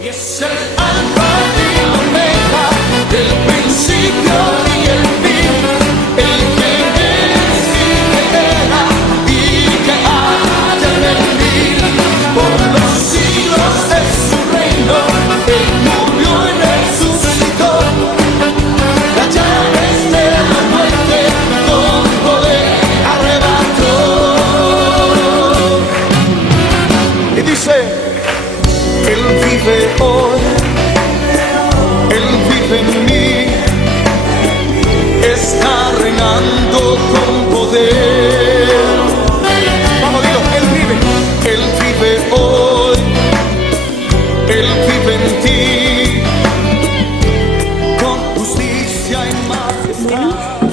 Y es el alfa y el omega, el principio y el fin, el que es y que era y que ha de venir. Por los siglos es su reino, él murió y resucitó. Las llaves de la muerte con poder arrebató. Y dice, Él vive hoy, Él vive en mí, está reinando con poder. Vamos, Dios, Él vive hoy, Él vive en ti, con justicia y majestad.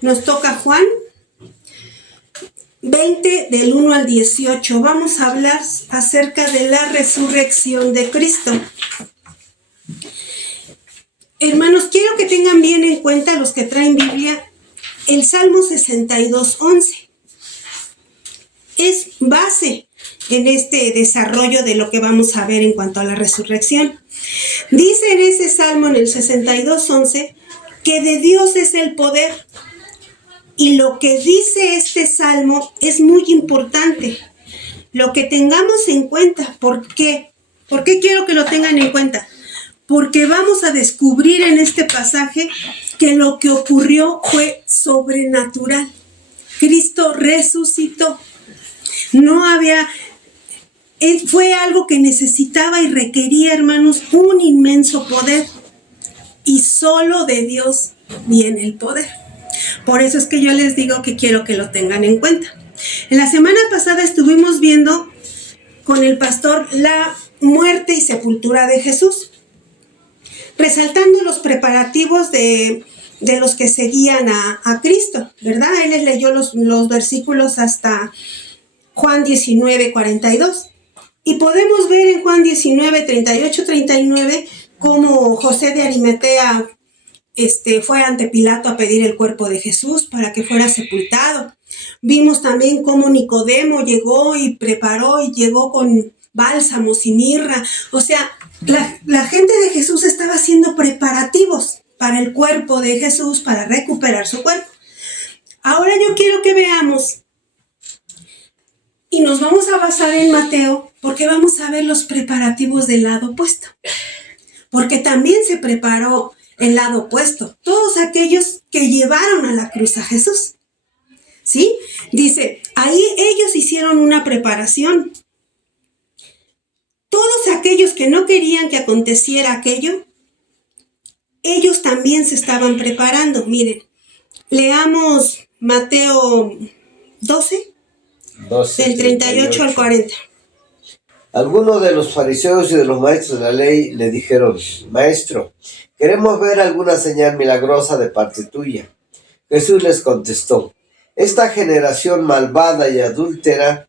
Nos toca Juan 20 del 1 al 18. Vamos a hablar acerca de la resurrección de Cristo. Hermanos, quiero que tengan bien en cuenta los que traen Biblia el Salmo 62:11. Es base en este desarrollo de lo que vamos a ver en cuanto a la resurrección. Dice en ese Salmo, en el 62:11, que de Dios es el poder. Y lo que dice este Salmo es muy importante. Lo que tengamos en cuenta. ¿Por qué? ¿Por qué quiero que lo tengan en cuenta? Porque vamos a descubrir en este pasaje que lo que ocurrió fue sobrenatural. Cristo resucitó. Fue algo que necesitaba y requería, hermanos, un inmenso poder. Y solo de Dios viene el poder. Por eso es que yo les digo que quiero que lo tengan en cuenta. En la semana pasada estuvimos viendo con el pastor la muerte y sepultura de Jesús, resaltando los preparativos de los que seguían a Cristo, ¿verdad? Él les leyó los versículos hasta Juan 19:42. Y podemos ver en Juan 19:38-39 cómo José de Arimatea fue ante Pilato a pedir el cuerpo de Jesús para que fuera sepultado. Vimos también cómo Nicodemo llegó y preparó y llegó con bálsamos y mirra. O sea, la gente de Jesús estaba haciendo preparativos para el cuerpo de Jesús, para recuperar su cuerpo. Ahora yo quiero que veamos, y nos vamos a basar en Mateo, porque vamos a ver los preparativos del lado opuesto. Porque también se preparó el lado opuesto, todos aquellos que llevaron a la cruz a Jesús. ¿Sí? Dice, ahí ellos hicieron una preparación. Todos aquellos que no querían que aconteciera aquello, ellos también se estaban preparando. Miren, leamos Mateo 12 del 38 al 40. Algunos de los fariseos y de los maestros de la ley le dijeron, Maestro, queremos ver alguna señal milagrosa de parte tuya. Jesús les contestó, esta generación malvada y adúltera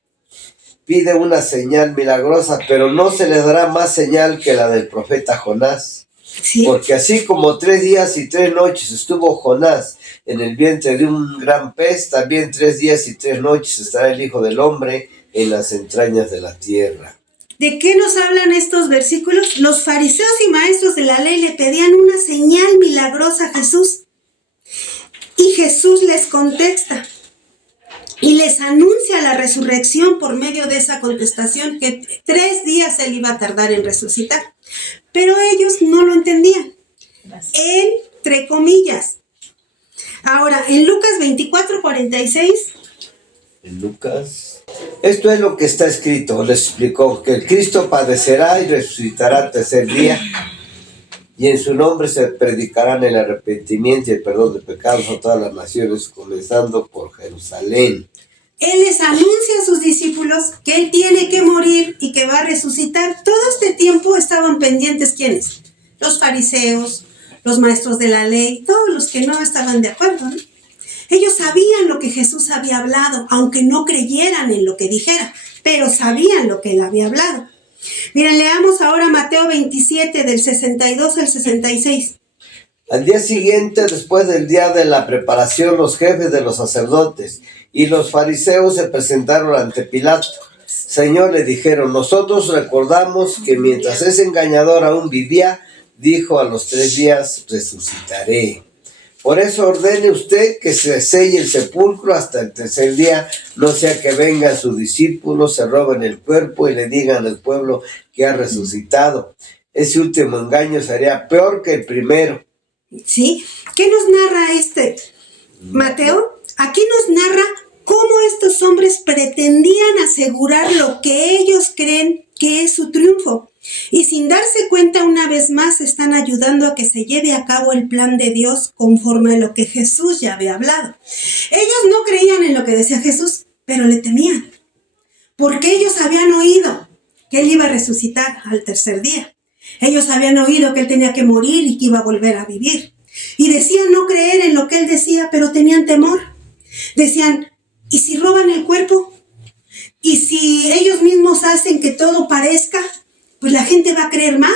pide una señal milagrosa, pero no se les dará más señal que la del profeta Jonás. Sí. Porque así como 3 días y 3 noches estuvo Jonás en el vientre de un gran pez, también 3 días y 3 noches estará el Hijo del Hombre en las entrañas de la tierra. ¿De qué nos hablan estos versículos? Los fariseos y maestros de la ley le pedían una señal milagrosa a Jesús. Y Jesús les contesta y les anuncia la resurrección por medio de esa contestación, que 3 días él iba a tardar en resucitar. Pero ellos no lo entendían, entre comillas. Ahora, en Lucas 24:46. En Lucas, esto es lo que está escrito, les explicó, que el Cristo padecerá y resucitará al 3er día, y en su nombre se predicarán el arrepentimiento y el perdón de pecados a todas las naciones, comenzando por Jerusalén. Él les anuncia a sus discípulos que él tiene que morir y que va a resucitar. Todo este tiempo estaban pendientes, ¿quiénes? Los fariseos, los maestros de la ley, todos los que no estaban de acuerdo, ¿no? Ellos sabían lo que Jesús había hablado, aunque no creyeran en lo que dijera, pero sabían lo que él había hablado. Miren, leamos ahora Mateo 27, del 62 al 66. Al día siguiente, después del día de la preparación, los jefes de los sacerdotes y los fariseos se presentaron ante Pilato. Señor, le dijeron, nosotros recordamos que mientras ese engañador aún vivía, dijo a los 3 días resucitaré. Por eso ordene usted que se selle el sepulcro hasta el 3er día, no sea que vengan sus discípulos, se roben el cuerpo y le digan al pueblo que ha resucitado. Ese último engaño sería peor que el primero. ¿Sí? ¿Qué nos narra Mateo? Aquí nos narra cómo estos hombres pretendían asegurar lo que ellos creen que es su triunfo. Y sin darse cuenta, una vez más, están ayudando a que se lleve a cabo el plan de Dios conforme a lo que Jesús ya había hablado. Ellos no creían en lo que decía Jesús, pero le temían, porque ellos habían oído que Él iba a resucitar al 3er día. Ellos habían oído que Él tenía que morir y que iba a volver a vivir. Y decían no creer en lo que Él decía, pero tenían temor. Decían, ¿y si roban el cuerpo? ¿Y si ellos mismos hacen que todo parezca? Pues la gente va a creer más.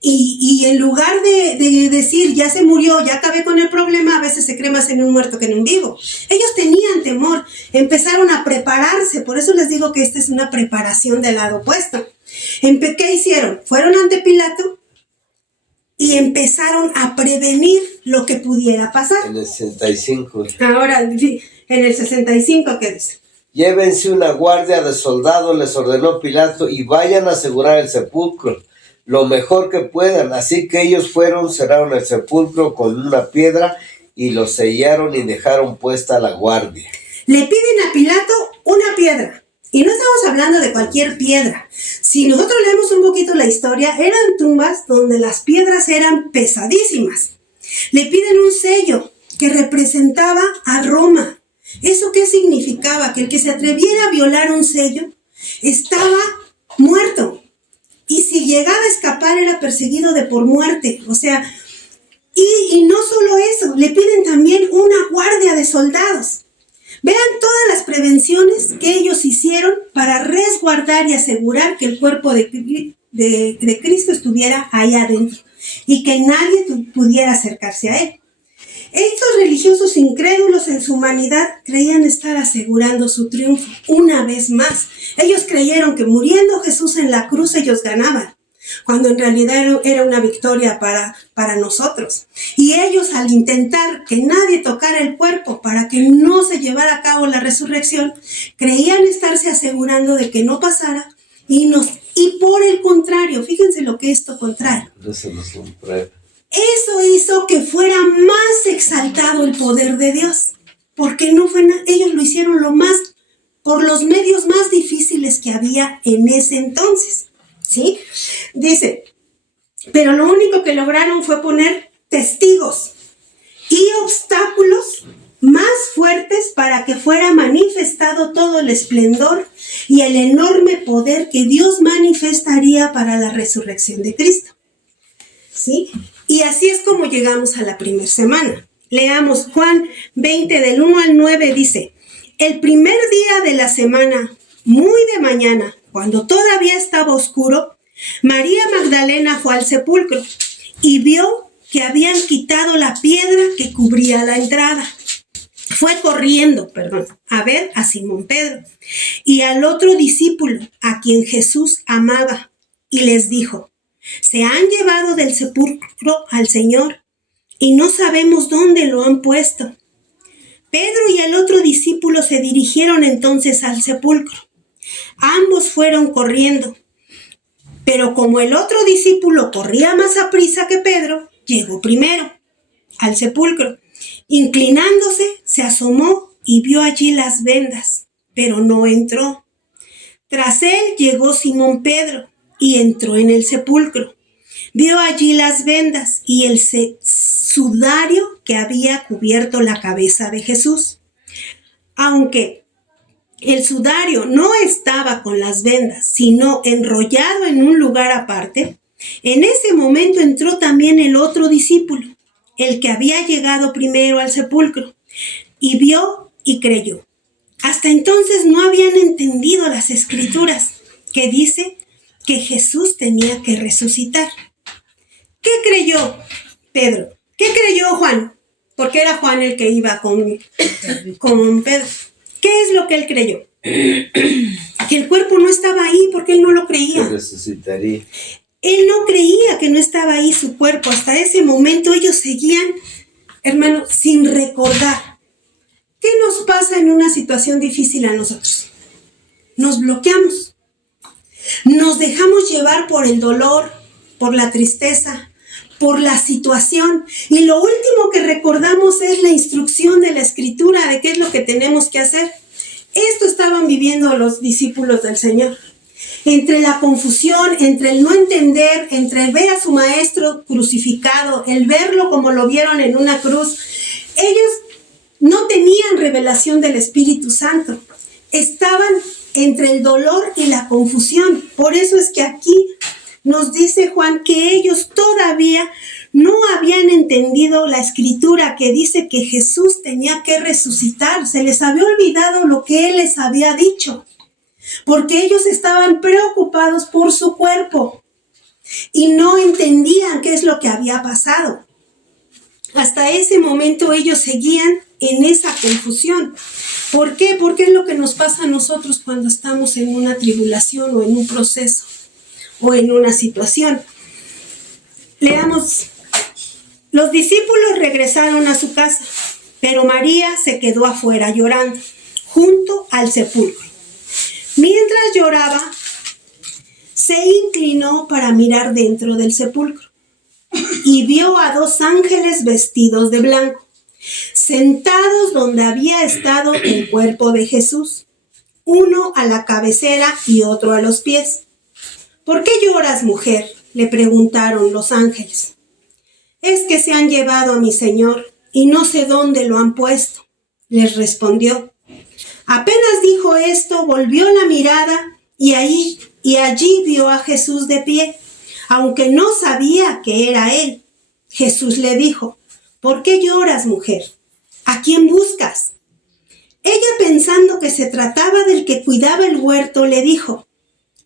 Y en lugar de decir, ya se murió, ya acabé con el problema, a veces se cree más en un muerto que en un vivo. Ellos tenían temor, empezaron a prepararse. Por eso les digo que esta es una preparación del lado opuesto. ¿Qué hicieron? Fueron ante Pilato y empezaron a prevenir lo que pudiera pasar. En el 65. Ahora, en el 65, ¿qué dice? Llévense una guardia de soldados, les ordenó Pilato, y vayan a asegurar el sepulcro lo mejor que puedan. Así que ellos fueron, cerraron el sepulcro con una piedra y lo sellaron y dejaron puesta la guardia. Le piden a Pilato una piedra. Y no estamos hablando de cualquier piedra. Si nosotros leemos un poquito la historia, eran tumbas donde las piedras eran pesadísimas. Le piden un sello que representaba a Roma. ¿Eso qué significaba? Que el que se atreviera a violar un sello estaba muerto. Y si llegaba a escapar era perseguido de por muerte. O sea, y no solo eso, le piden también una guardia de soldados. Vean todas las prevenciones que ellos hicieron para resguardar y asegurar que el cuerpo de Cristo estuviera ahí adentro y que nadie pudiera acercarse a él. Estos religiosos incrédulos en su humanidad creían estar asegurando su triunfo una vez más. Ellos creyeron que muriendo Jesús en la cruz ellos ganaban, cuando en realidad era una victoria para nosotros. Y ellos, al intentar que nadie tocara el cuerpo para que no se llevara a cabo la resurrección, creían estarse asegurando de que no pasara y por el contrario, fíjense lo que esto contrae. Eso hizo que fuera más exaltado el poder de Dios, porque ellos lo hicieron por los medios más difíciles que había en ese entonces. ¿Sí? Dice, pero lo único que lograron fue poner testigos y obstáculos más fuertes para que fuera manifestado todo el esplendor y el enorme poder que Dios manifestaría para la resurrección de Cristo. ¿Sí? Y así es como llegamos a la primera semana. Leamos Juan 20 del 1 al 9, dice, el primer día de la semana, muy de mañana, cuando todavía estaba oscuro, María Magdalena fue al sepulcro y vio que habían quitado la piedra que cubría la entrada. Fue corriendo, a ver a Simón Pedro y al otro discípulo a quien Jesús amaba y les dijo, se han llevado del sepulcro al Señor y no sabemos dónde lo han puesto. Pedro y el otro discípulo se dirigieron entonces al sepulcro. Ambos fueron corriendo, pero como el otro discípulo corría más aprisa que Pedro, llegó primero al sepulcro. Inclinándose, se asomó y vio allí las vendas, pero no entró. Tras él llegó Simón Pedro y entró en el sepulcro. Vio allí las vendas y el sudario que había cubierto la cabeza de Jesús. Aunque el sudario no estaba con las vendas, sino enrollado en un lugar aparte, en ese momento entró también el otro discípulo, el que había llegado primero al sepulcro, y vio y creyó. Hasta entonces no habían entendido las escrituras, que dice que Jesús tenía que resucitar. ¿Qué creyó Pedro? ¿Qué creyó Juan? Porque era Juan el que iba con Pedro. ¿Qué es lo que él creyó? que el cuerpo no estaba ahí porque él no lo Que creía. resucitaría. Él no creía que no estaba ahí su cuerpo. Hasta ese momento ellos seguían, hermanos, sin recordar. ¿Qué nos pasa en una situación difícil a nosotros? Nos bloqueamos. Nos dejamos llevar por el dolor, por la tristeza, por la situación. Y lo último que recordamos es la instrucción de la Escritura de qué es lo que tenemos que hacer. Esto estaban viviendo los discípulos del Señor. Entre la confusión, entre el no entender, entre el ver a su maestro crucificado, el verlo como lo vieron en una cruz, ellos no tenían revelación del Espíritu Santo. Estaban entre el dolor y la confusión. Por eso es que aquí nos dice Juan que ellos todavía no habían entendido la Escritura que dice que Jesús tenía que resucitar. Se les había olvidado lo que Él les había dicho, porque ellos estaban preocupados por su cuerpo y no entendían qué es lo que había pasado. Hasta ese momento ellos seguían en esa confusión. ¿Por qué? Porque es lo que nos pasa a nosotros cuando estamos en una tribulación o en un proceso o en una situación. Leamos. Los discípulos regresaron a su casa, pero María se quedó afuera llorando, junto al sepulcro. Mientras lloraba, se inclinó para mirar dentro del sepulcro y vio a 2 ángeles vestidos de blanco, sentados donde había estado el cuerpo de Jesús, uno a la cabecera y otro a los pies. ¿Por qué lloras, mujer?, le preguntaron los ángeles. Es que se han llevado a mi Señor y no sé dónde lo han puesto, les respondió. Apenas dijo esto, volvió la mirada y allí vio a Jesús de pie, aunque no sabía que era él. Jesús le dijo, ¿por qué lloras, mujer? ¿A quién buscas? Ella, pensando que se trataba del que cuidaba el huerto, le dijo,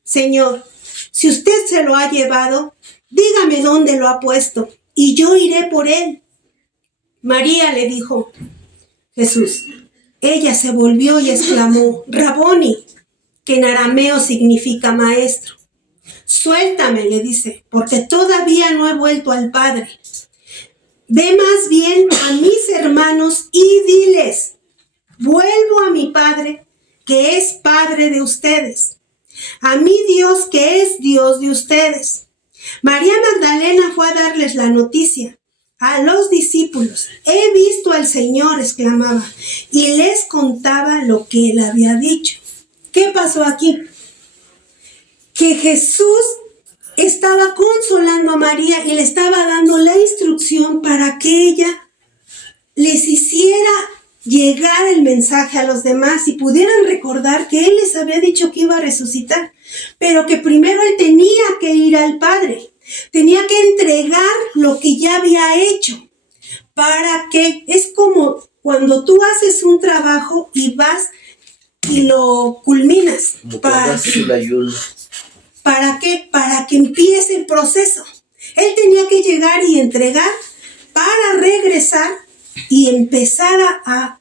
Señor, si usted se lo ha llevado, dígame dónde lo ha puesto y yo iré por él. María, le dijo Jesús. Ella se volvió y exclamó, Raboni, que en arameo significa maestro. Suéltame, le dice, porque todavía no he vuelto al Padre. Ve más bien a mis hermanos y diles, vuelvo a mi Padre, que es Padre de ustedes, a mi Dios, que es Dios de ustedes. María Magdalena fue a darles la noticia a los discípulos. He visto al Señor, exclamaba, y les contaba lo que él había dicho. ¿Qué pasó aquí? Que Jesús estaba consolando a María y le estaba dando la instrucción para que ella les hiciera llegar el mensaje a los demás y pudieran recordar que él les había dicho que iba a resucitar, pero que primero él tenía que ir al Padre. Tenía que entregar lo que ya había hecho. ¿Para qué? Es como cuando tú haces un trabajo y vas y lo culminas. ¿Para qué? Para que empiece el proceso. Él tenía que llegar y entregar para regresar y empezar a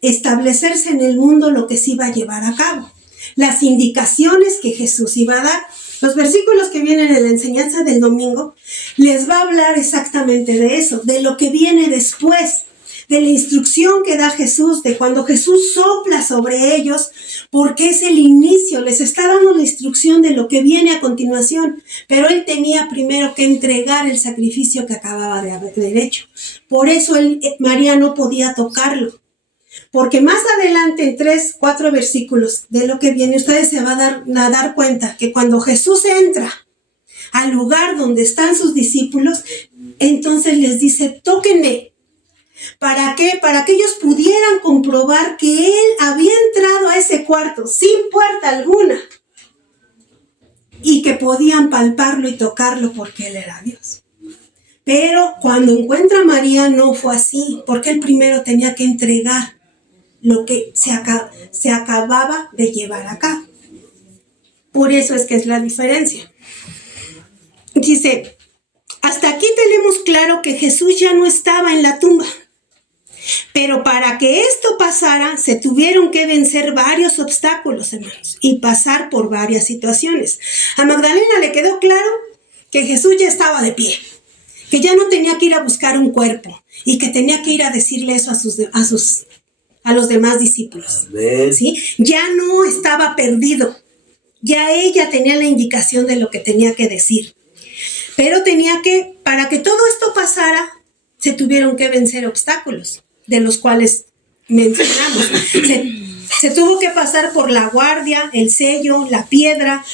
establecerse en el mundo lo que se iba a llevar a cabo. Las indicaciones que Jesús iba a dar. Los versículos que vienen en la enseñanza del domingo les va a hablar exactamente de eso, de lo que viene después, de la instrucción que da Jesús, de cuando Jesús sopla sobre ellos, porque es el inicio, les está dando la instrucción de lo que viene a continuación, pero él tenía primero que entregar el sacrificio que acababa de haber hecho. Por eso María no podía tocarlo. Porque más adelante, en 3-4 versículos de lo que viene, ustedes se van a dar cuenta que cuando Jesús entra al lugar donde están sus discípulos, entonces les dice, tóquenme. ¿Para qué? Para que ellos pudieran comprobar que él había entrado a ese cuarto sin puerta alguna y que podían palparlo y tocarlo porque él era Dios. Pero cuando encuentra a María no fue así, porque él primero tenía que entregar lo que se acababa de llevar a cabo. Por eso es que es la diferencia. Dice, hasta aquí tenemos claro que Jesús ya no estaba en la tumba, Pero para que esto pasara, se tuvieron que vencer varios obstáculos, hermanos, y pasar por varias situaciones. A Magdalena le quedó claro que Jesús ya estaba de pie, que ya no tenía que ir a buscar un cuerpo y que tenía que ir a decirle eso a los demás discípulos. Amén. ¿Sí? Ya no estaba perdido. Ya ella tenía la indicación de lo que tenía que decir. Pero para que todo esto pasara, se tuvieron que vencer obstáculos, de los cuales mencionamos. Se tuvo que pasar por la guardia, el sello, la piedra.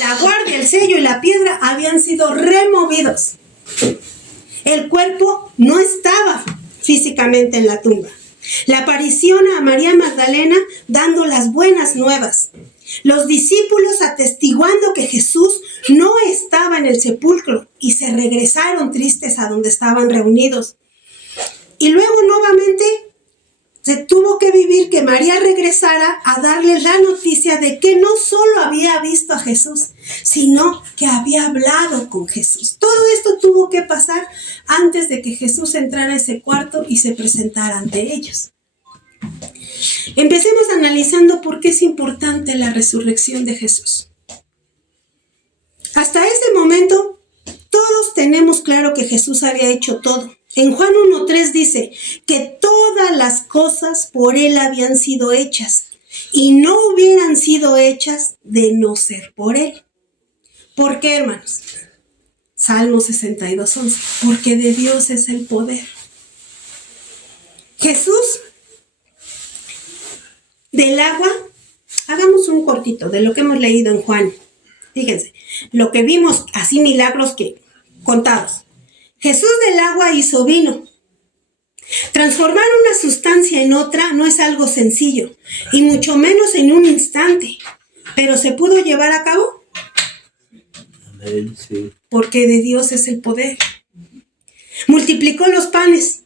La guardia, el sello y la piedra habían sido removidos. El cuerpo no estaba físicamente en la tumba. La aparición a María Magdalena dando las buenas nuevas. Los discípulos atestiguando que Jesús no estaba en el sepulcro y se regresaron tristes a donde estaban reunidos. Y luego nuevamente se tuvo que vivir que María regresara a darles la noticia de que no solo había visto a Jesús, sino que había hablado con Jesús. Todo esto tuvo que pasar antes de que Jesús entrara a ese cuarto y se presentara ante ellos. Empecemos analizando por qué es importante la resurrección de Jesús. Hasta ese momento, todos tenemos claro que Jesús había hecho todo. En Juan 1:3 dice que todas las cosas por Él habían sido hechas y no hubieran sido hechas de no ser por Él. ¿Por qué, hermanos? Salmo 62:11. Porque de Dios es el poder. Jesús, del agua, hagamos un cortito de lo que hemos leído en Juan. Fíjense, lo que vimos, así milagros que contados. Jesús del agua hizo vino. Transformar una sustancia en otra no es algo sencillo, y mucho menos en un instante. Pero ¿se pudo llevar a cabo? Amén, sí. Porque de Dios es el poder. Multiplicó los panes.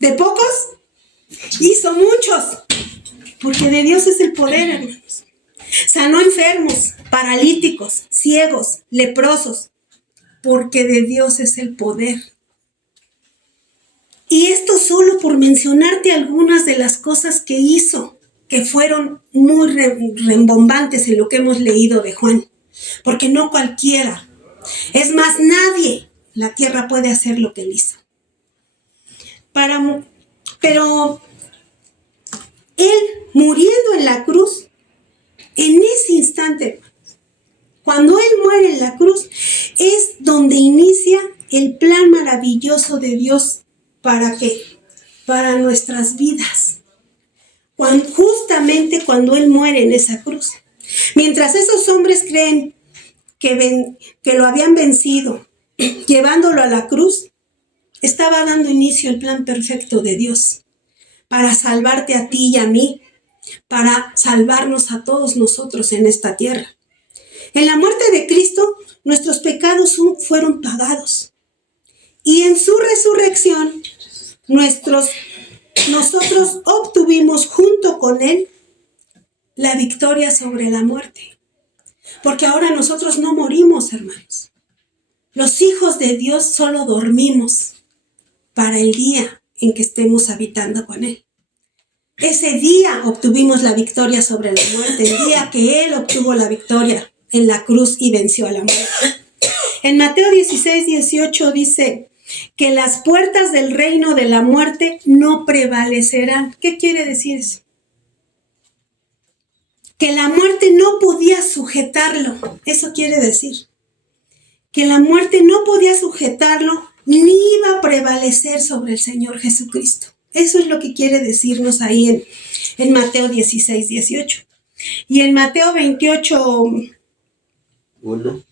¿De pocos? Hizo muchos. Porque de Dios es el poder, hermanos. Sanó enfermos, paralíticos, ciegos, leprosos. Porque de Dios es el poder. Y esto solo por mencionarte algunas de las cosas que hizo, que fueron muy rembombantes en lo que hemos leído de Juan. Porque no cualquiera, es más, nadie en la tierra puede hacer lo que él hizo. Pero él muriendo en la cruz, en ese instante, cuando él muere en la cruz, es donde inicia el plan maravilloso de Dios. ¿Para qué? Para nuestras vidas. Justamente cuando él muere en esa cruz. Mientras esos hombres creen que lo habían vencido, llevándolo a la cruz, estaba dando inicio el plan perfecto de Dios. Para salvarte a ti y a mí, para salvarnos a todos nosotros en esta tierra. En la muerte de Cristo, nuestros pecados fueron pagados. Y en su resurrección, nosotros obtuvimos junto con Él la victoria sobre la muerte. Porque ahora nosotros no morimos, hermanos. Los hijos de Dios solo dormimos para el día en que estemos habitando con Él. Ese día obtuvimos la victoria sobre la muerte, el día que Él obtuvo la victoria en la cruz y venció a la muerte. En Mateo 16:18 dice que las puertas del reino de la muerte no prevalecerán. ¿Qué quiere decir eso? Que la muerte no podía sujetarlo. Eso quiere decir que la muerte no podía sujetarlo ni iba a prevalecer sobre el Señor Jesucristo. Eso es lo que quiere decirnos ahí en Mateo 16:18. Y en Mateo 28:1.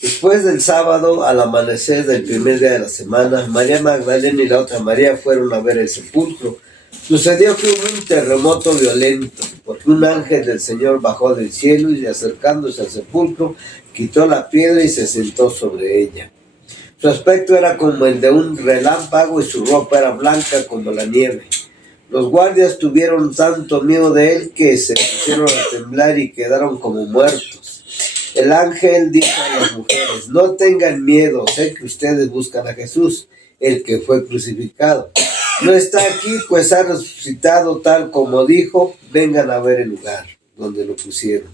Después del sábado, al amanecer del primer día de la semana, María Magdalena y la otra María fueron a ver el sepulcro. Sucedió que hubo un terremoto violento, porque un ángel del Señor bajó del cielo y acercándose al sepulcro, quitó la piedra y se sentó sobre ella. Su aspecto era como el de un relámpago y su ropa era blanca como la nieve. Los guardias tuvieron tanto miedo de él que se pusieron a temblar y quedaron como muertos. El ángel dijo a las mujeres: no tengan miedo, sé que ustedes buscan a Jesús, el que fue crucificado. No está aquí, pues ha resucitado tal como dijo. Vengan a ver el lugar donde lo pusieron.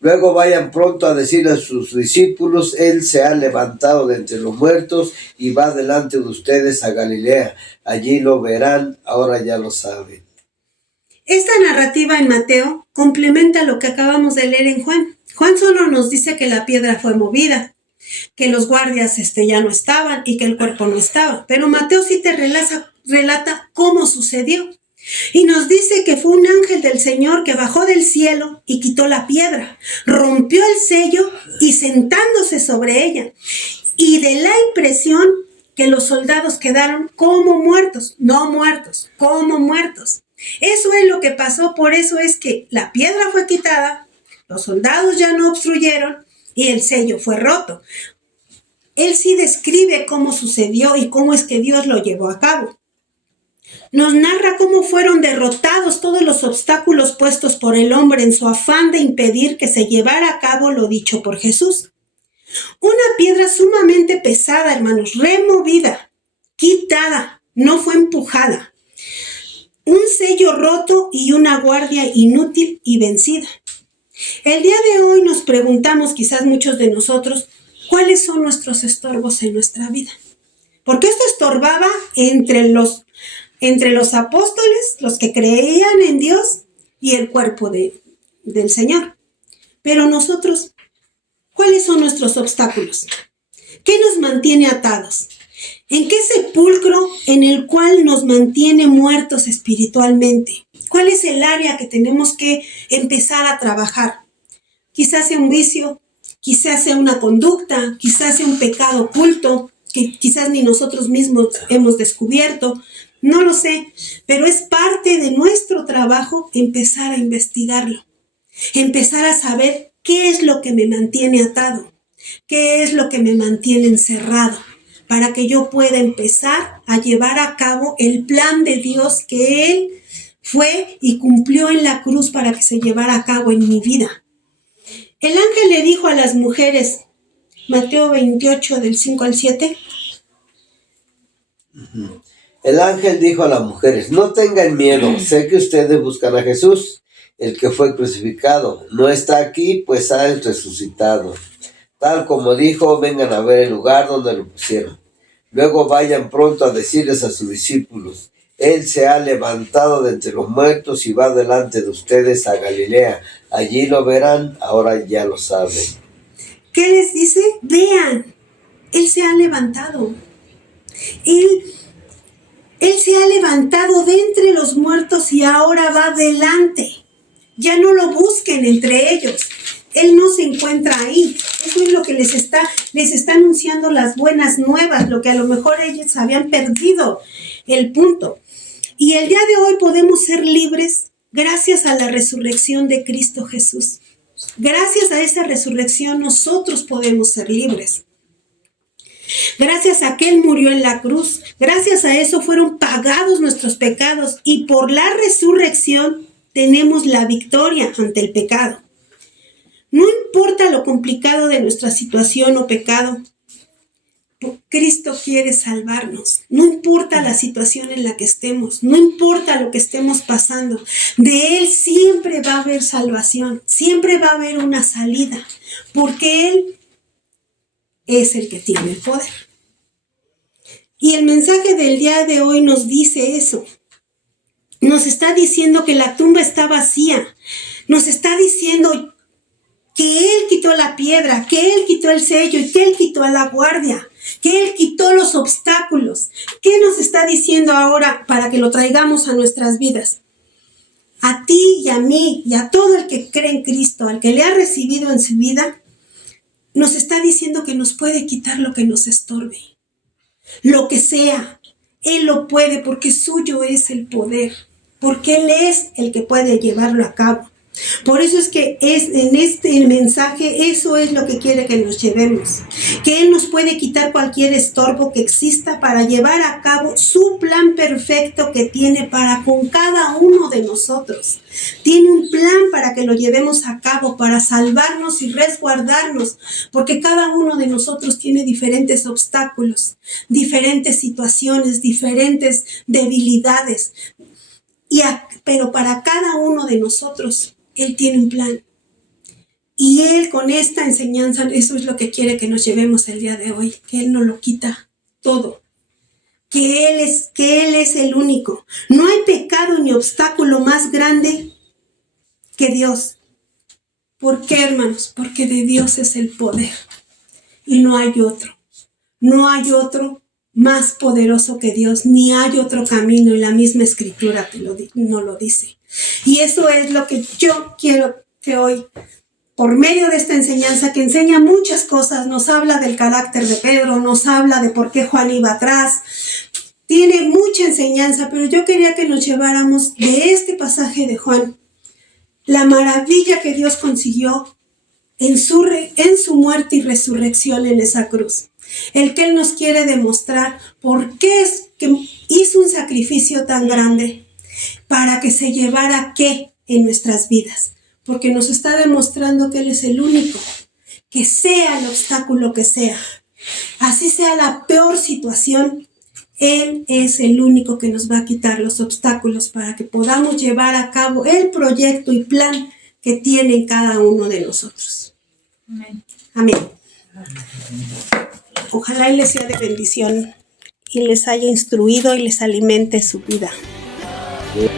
Luego vayan pronto a decirle a sus discípulos, Él se ha levantado de entre los muertos y va delante de ustedes a Galilea. Allí lo verán, ahora ya lo saben. Esta narrativa en Mateo complementa lo que acabamos de leer en Juan. Juan solo nos dice que la piedra fue movida, que los guardias ya no estaban y que el cuerpo no estaba. Pero Mateo sí te relata cómo sucedió. Y nos dice que fue un ángel del Señor que bajó del cielo y quitó la piedra, rompió el sello y sentándose sobre ella. Y de la impresión que los soldados quedaron como muertos, no muertos, como muertos. Eso es lo que pasó, por eso es que la piedra fue quitada, los soldados ya no obstruyeron y el sello fue roto. Él sí describe cómo sucedió y cómo es que Dios lo llevó a cabo. Nos narra cómo fueron derrotados todos los obstáculos puestos por el hombre en su afán de impedir que se llevara a cabo lo dicho por Jesús. Una piedra sumamente pesada, hermanos, removida, quitada, no fue empujada. Un sello roto y una guardia inútil y vencida. El día de hoy nos preguntamos, quizás muchos de nosotros, ¿cuáles son nuestros estorbos en nuestra vida? Porque esto estorbaba entre los apóstoles, los que creían en Dios y el cuerpo del Señor. Pero nosotros, ¿cuáles son nuestros obstáculos? ¿Qué nos mantiene atados? ¿En qué sepulcro en el cual nos mantiene muertos espiritualmente? ¿Cuál es el área que tenemos que empezar a trabajar? Quizás sea un vicio, quizás sea una conducta, quizás sea un pecado oculto que quizás ni nosotros mismos hemos descubierto. No lo sé, pero es parte de nuestro trabajo empezar a investigarlo, empezar a saber qué es lo que me mantiene atado, qué es lo que me mantiene encerrado, para que yo pueda empezar a llevar a cabo el plan de Dios que Él fue y cumplió en la cruz para que se llevara a cabo en mi vida. El ángel le dijo a las mujeres, Mateo 28, del 5 al 7. El ángel dijo a las mujeres, no tengan miedo, sé que ustedes buscan a Jesús, el que fue crucificado. No está aquí, pues ha resucitado. Tal como dijo, vengan a ver el lugar donde lo pusieron. Luego vayan pronto a decirles a sus discípulos, Él se ha levantado de entre los muertos y va delante de ustedes a Galilea. Allí lo verán, ahora ya lo saben. ¿Qué les dice? Vean, Él se ha levantado. Él se ha levantado de entre los muertos y ahora va delante. Ya no lo busquen entre ellos. Él no se encuentra ahí. Eso es lo que les está anunciando las buenas nuevas, lo que a lo mejor ellos habían perdido el punto. Y el día de hoy podemos ser libres gracias a la resurrección de Cristo Jesús. Gracias a esa resurrección nosotros podemos ser libres. Gracias a que Él murió en la cruz, gracias a eso fueron pagados nuestros pecados y por la resurrección tenemos la victoria ante el pecado. No importa lo complicado de nuestra situación o pecado, Cristo quiere salvarnos. No importa la situación en la que estemos, no importa lo que estemos pasando, de Él siempre va a haber salvación, siempre va a haber una salida, porque Él es el que tiene el poder. Y el mensaje del día de hoy nos dice eso. Nos está diciendo que la tumba está vacía. Nos está diciendo que Él quitó la piedra, que Él quitó el sello y que Él quitó a la guardia, que Él quitó los obstáculos. ¿Qué nos está diciendo ahora para que lo traigamos a nuestras vidas? A ti y a mí y a todo el que cree en Cristo, al que le ha recibido en su vida, nos está diciendo que nos puede quitar lo que nos estorbe. Lo que sea, Él lo puede porque suyo es el poder, porque Él es el que puede llevarlo a cabo. Por eso es que en este mensaje eso es lo que quiere que nos llevemos. Que Él nos puede quitar cualquier estorbo que exista para llevar a cabo su plan perfecto que tiene para con cada uno de nosotros. Tiene un plan para que lo llevemos a cabo, para salvarnos y resguardarnos, porque cada uno de nosotros tiene diferentes obstáculos, diferentes situaciones, diferentes debilidades. Pero para cada uno de nosotros Él tiene un plan. Y Él con esta enseñanza, eso es lo que quiere que nos llevemos el día de hoy, que Él nos lo quita todo. Que Él es el único. No hay pecado ni obstáculo más grande que Dios. ¿Por qué, hermanos? Porque de Dios es el poder. Y no hay otro. No hay otro más poderoso que Dios, ni hay otro camino, y la misma escritura nos lo dice. Y eso es lo que yo quiero que hoy, por medio de esta enseñanza que enseña muchas cosas, nos habla del carácter de Pedro, nos habla de por qué Juan iba atrás, tiene mucha enseñanza, pero yo quería que nos lleváramos de este pasaje de Juan, la maravilla que Dios consiguió en su muerte y resurrección en esa cruz. El que Él nos quiere demostrar por qué es que hizo un sacrificio tan grande para que se llevara qué en nuestras vidas. Porque nos está demostrando que Él es el único, que sea el obstáculo que sea, así sea la peor situación, Él es el único que nos va a quitar los obstáculos para que podamos llevar a cabo el proyecto y plan que tiene cada uno de nosotros. Amén. Amén. Ojalá y les sea de bendición y les haya instruido y les alimente su vida. Sí.